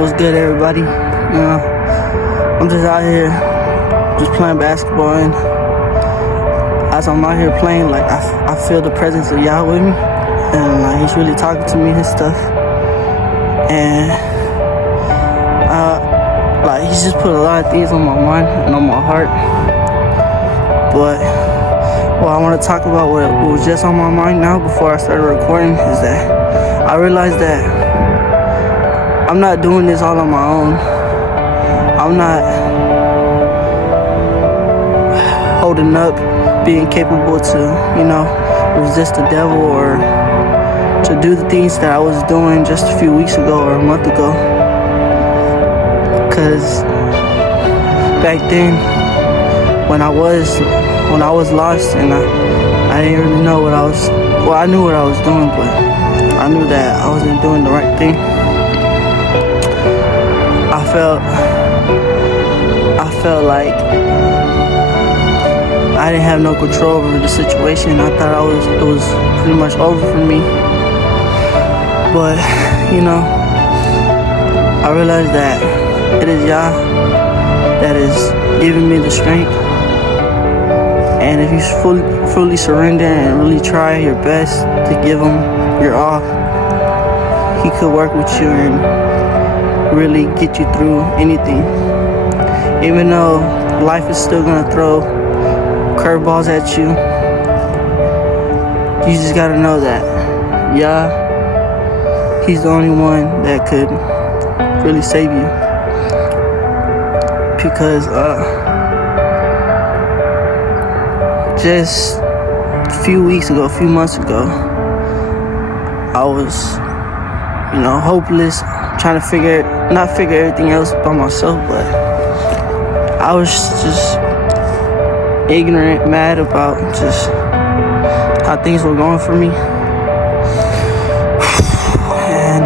What's good, everybody? I'm just out here, just playing basketball, and as I'm out here playing, like I feel the presence of Yah with me, and like He's really talking to me and stuff, and like He's just put a lot of things on my mind and on my heart. But what I want to talk about, what was just on my mind now before I started recording, is that I realized that I'm not doing this all on my own. I'm not holding up, being capable to, resist the devil or to do the things that I was doing just a few weeks ago or a month ago. Because back then, when I was lost and I didn't really know what I was, well, I knew what I was doing, but I knew that I wasn't doing the right thing. I felt like I didn't have no control over the situation. I thought it was pretty much over for me. But, I realized that it is Yah that is giving me the strength. And if you fully surrender and really try your best to give Him your all, He could work with you and really get you through anything. Even though life is still gonna throw curveballs at you, you just gotta know that Yah, He's the only one that could really save you. Because just a few months ago, I was, hopeless, trying to not figure everything else by myself, but I was just ignorant, mad about just how things were going for me. And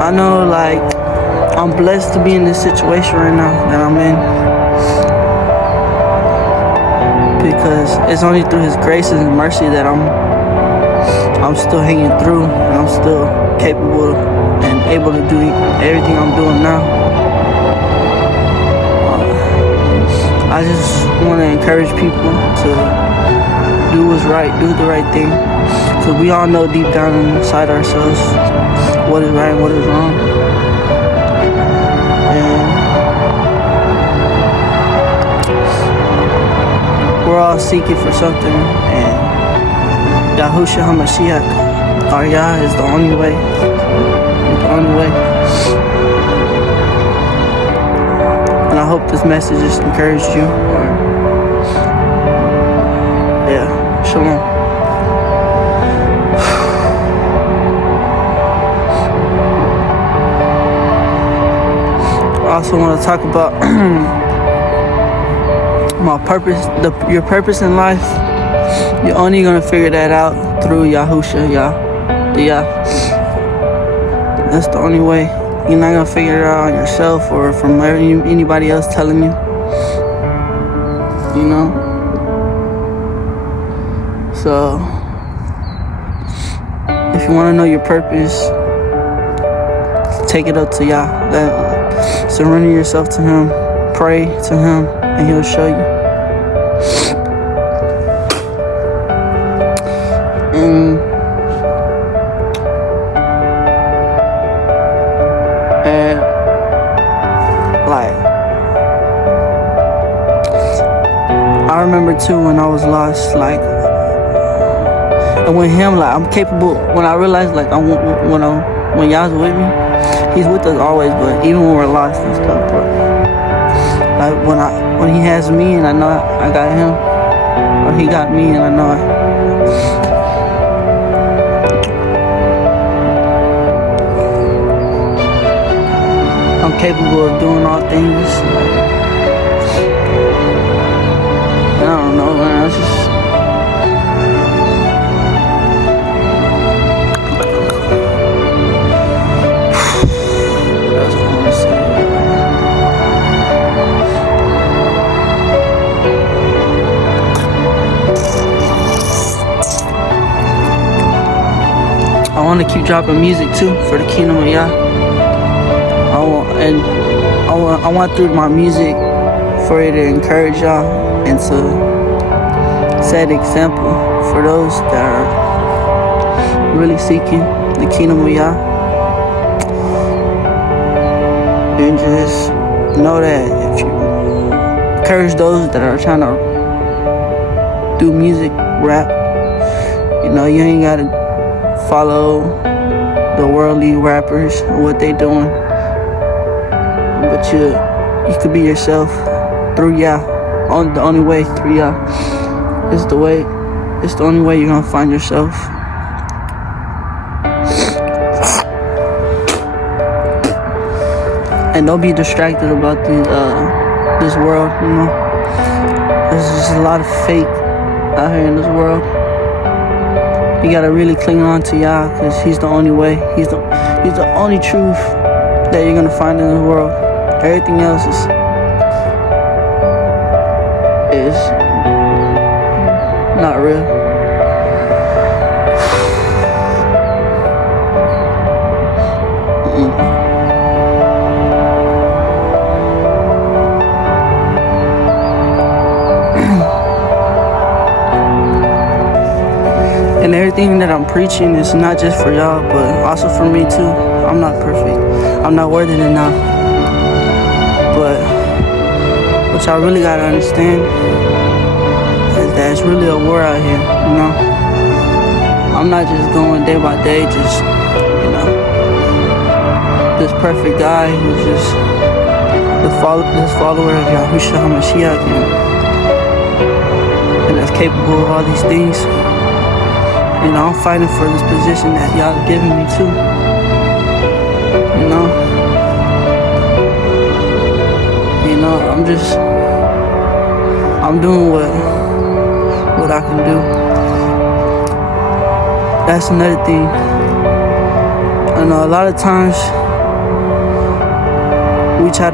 I know, like, I'm blessed to be in this situation right now that I'm in, because it's only through His grace and mercy that I'm still hanging through, and I'm still capable and able to do everything I'm doing now. I just want to encourage people to do what's right, do the right thing, because we all know deep down inside ourselves what is right and what is wrong. And we're all seeking for something, and Yahushua HaMashiach, our Yah, is the only way. It's the only way. And I hope this message just encouraged you. Shalom. I also want to talk about my purpose, your purpose in life. You're only going to figure that out through Yahushua, Yah. That's the only way. You're not going to figure it out on yourself or from anybody else telling you. So, if you want to know your purpose, take it up to Yah. Surrender yourself to Him, pray to Him, and He'll show you. And like, I remember too when I was lost, like, and with Him, like, I'm capable. When I realized, like, when Yah's with me, He's with us always, but even when we're lost and stuff, but like when He has me and I know I got Him, or He got me and I know I'm capable of doing all things. I don't know, man. want to keep dropping music too for the kingdom of Yah. I want through my music for it to encourage y'all and to set example for those that are really seeking the kingdom of Yah. And just know that if you encourage those that are trying to do music, rap, you know, you ain't gotta follow the worldly rappers and what they doing, but you could be yourself through Yah. The only way through Yah is the way. It's the only way you're gonna find yourself. And don't be distracted about this world. You know, there's just a lot of fake out here in this world. You gotta really cling on to Yah, because He's the only way. He's the only truth that you're gonna find in this world. Everything else is not real. And everything that I'm preaching is not just for y'all, but also for me too. I'm not perfect. I'm not worthy enough. But what y'all really gotta understand is that it's really a war out here, you know? I'm not just going day by day, just, you know, this perfect guy who's just this follower of Yahushua HaMashiach, and that's capable of all these things. You know, I'm fighting for this position that y'all are giving me too. You know, I'm doing what I can do. That's another thing. I know a lot of times we try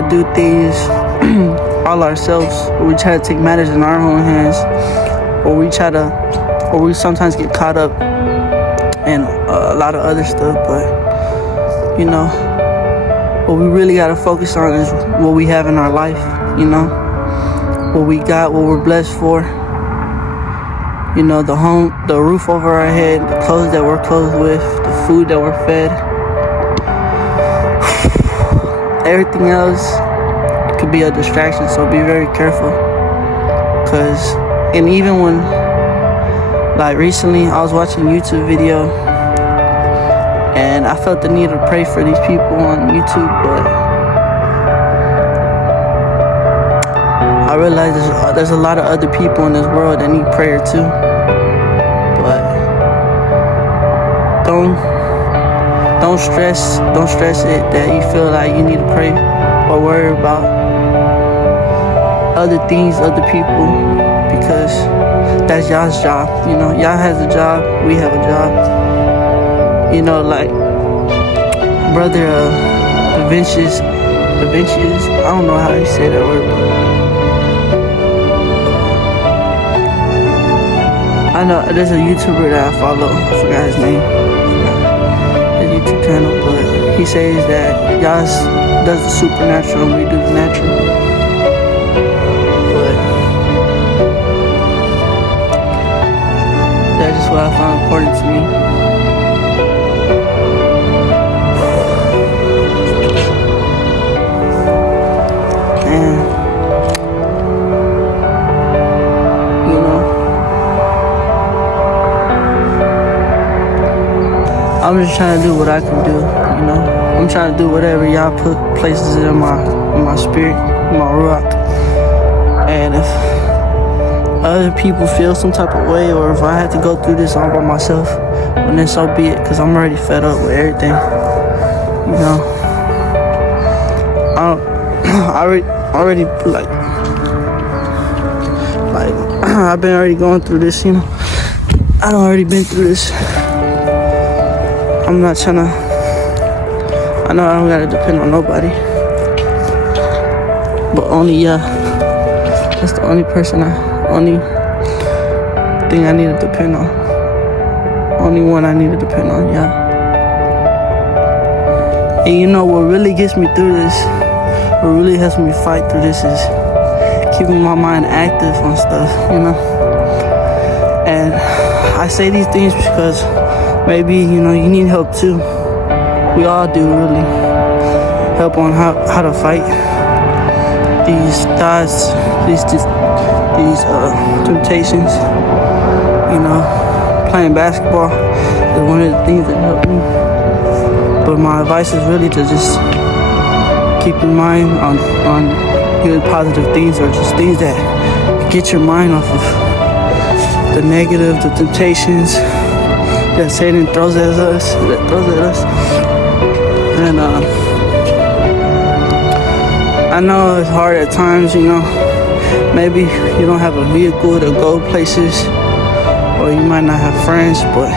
to do things all ourselves, or we try to take matters in our own hands, or we sometimes get caught up in a lot of other stuff. But you know, what we really gotta focus on is what we have in our life. You know, what we got, what we're blessed for. You know, the home, the roof over our head, the clothes that we're clothed with, the food that we're fed. Everything else could be a distraction, so be very careful. And even when, like recently, I was watching a YouTube video, and I felt the need to pray for these people on YouTube, but I realized there's a lot of other people in this world that need prayer too. But don't stress it that you feel like you need to pray or worry about other things, other people, because that's Yah's job. You know, Yah has a job, we have a job. You know, like brother Vincius, I don't know how you say that word, but I know there's a YouTuber that I follow. I forgot his name. His YouTube channel, but he says that Yah does the supernatural and we do the natural. But that's just what I found important to me. I'm just trying to do what I can do, you know. I'm trying to do whatever y'all places in my spirit, in my ruach. And if other people feel some type of way, or if I have to go through this all by myself, then so be it, because I'm already fed up with everything, you know. I already like I've been already going through this, you know. I done already been through this. I'm not trying to, I know I don't gotta depend on nobody, but only Yah. That's the only thing I need to depend on. only one I need to depend on, yeah. And you know what really gets me through this, what really helps me fight through this is keeping my mind active on stuff, you know. And I say these things because maybe, you know, you need help too. We all do, really. Help on how to fight these thoughts, these temptations. You know, playing basketball is one of the things that helped me. But my advice is really to just keep your mind on good, positive things, or just things that get your mind off of the negative, the temptations that Satan throws at us. And I know it's hard at times, you know. Maybe you don't have a vehicle to go places, or you might not have friends, but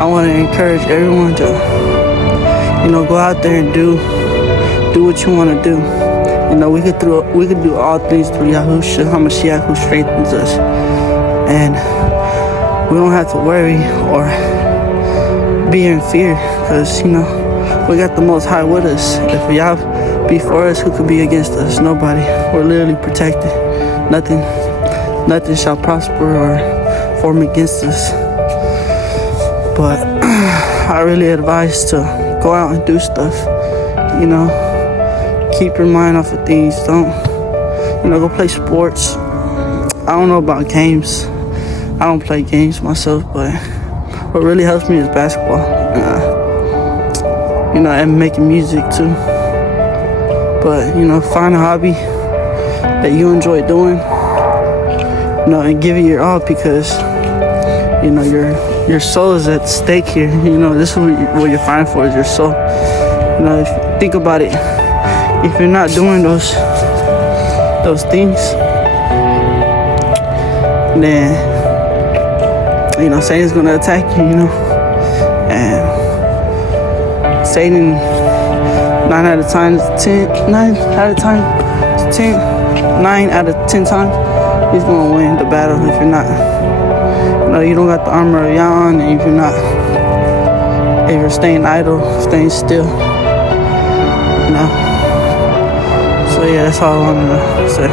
I want to encourage everyone to, you know, go out there and do what you want to do. You know, we could do all things through Yahushua HaMashiach, who strengthens us, and we don't have to worry or be in fear, because, you know, we got the Most High with us. If Yah be for us, who could be against us? Nobody. We're literally protected. Nothing shall prosper or form against us. But I really advise to go out and do stuff. You know, keep your mind off of things. Don't, you know, go play sports. I don't know about games. I don't play games myself, but what really helps me is basketball. You know, and making music too. But, you know, find a hobby that you enjoy doing, you know, and give it your all, because, you know, your soul is at stake here. You know, this is what you're fighting for, is your soul. You know, if you think about it, if you're not doing those things, then, you know, Satan's gonna attack you, you know. And Satan, 9 out of 10 times, he's gonna win the battle if you're not, you know, you don't got the armor of Yah on, and if you're staying idle, staying still, you know. So yeah, that's all I wanted to say.